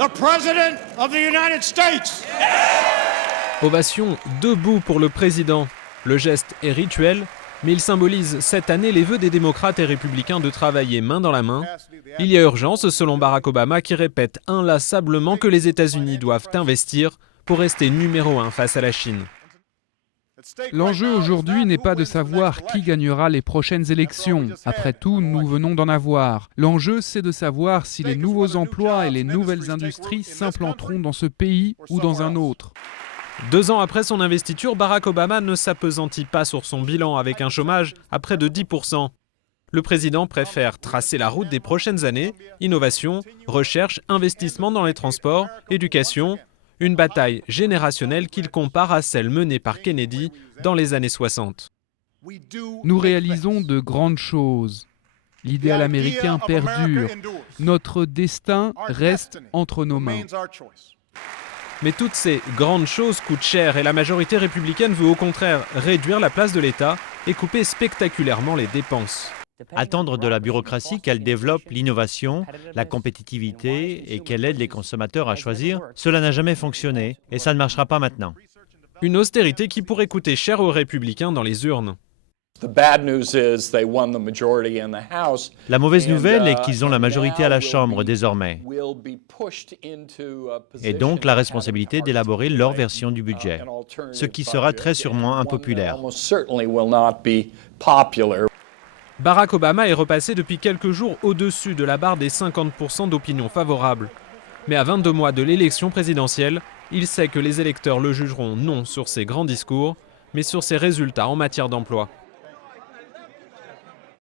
the President of the United States. Ovation debout pour le président. Le geste est rituel, mais il symbolise cette année les vœux des démocrates et républicains de travailler main dans la main. Il y a urgence, selon Barack Obama, qui répète inlassablement que les États-Unis doivent investir pour rester numéro 1 face à la Chine. L'enjeu aujourd'hui n'est pas de savoir qui gagnera les prochaines élections. Après tout, nous venons d'en avoir. L'enjeu, c'est de savoir si les nouveaux emplois et les nouvelles industries s'implanteront dans ce pays ou dans un autre. 2 ans après son investiture, Barack Obama ne s'appesantit pas sur son bilan avec un chômage à près de 10%. Le président préfère tracer la route des prochaines années, innovation, recherche, investissement dans les transports, éducation, une bataille générationnelle qu'il compare à celle menée par Kennedy dans les années 60. Nous réalisons de grandes choses. L'idéal américain perdure. Notre destin reste entre nos mains. Mais toutes ces grandes choses coûtent cher et la majorité républicaine veut au contraire réduire la place de l'État et couper spectaculairement les dépenses. Attendre de la bureaucratie qu'elle développe l'innovation, la compétitivité et qu'elle aide les consommateurs à choisir, cela n'a jamais fonctionné et ça ne marchera pas maintenant. Une austérité qui pourrait coûter cher aux républicains dans les urnes. La mauvaise nouvelle est qu'ils ont la majorité à la Chambre désormais. Et donc la responsabilité d'élaborer leur version du budget, ce qui sera très sûrement impopulaire. Barack Obama est repassé depuis quelques jours au-dessus de la barre des 50% d'opinion favorable. Mais à 22 mois de l'élection présidentielle, il sait que les électeurs le jugeront non sur ses grands discours, mais sur ses résultats en matière d'emploi.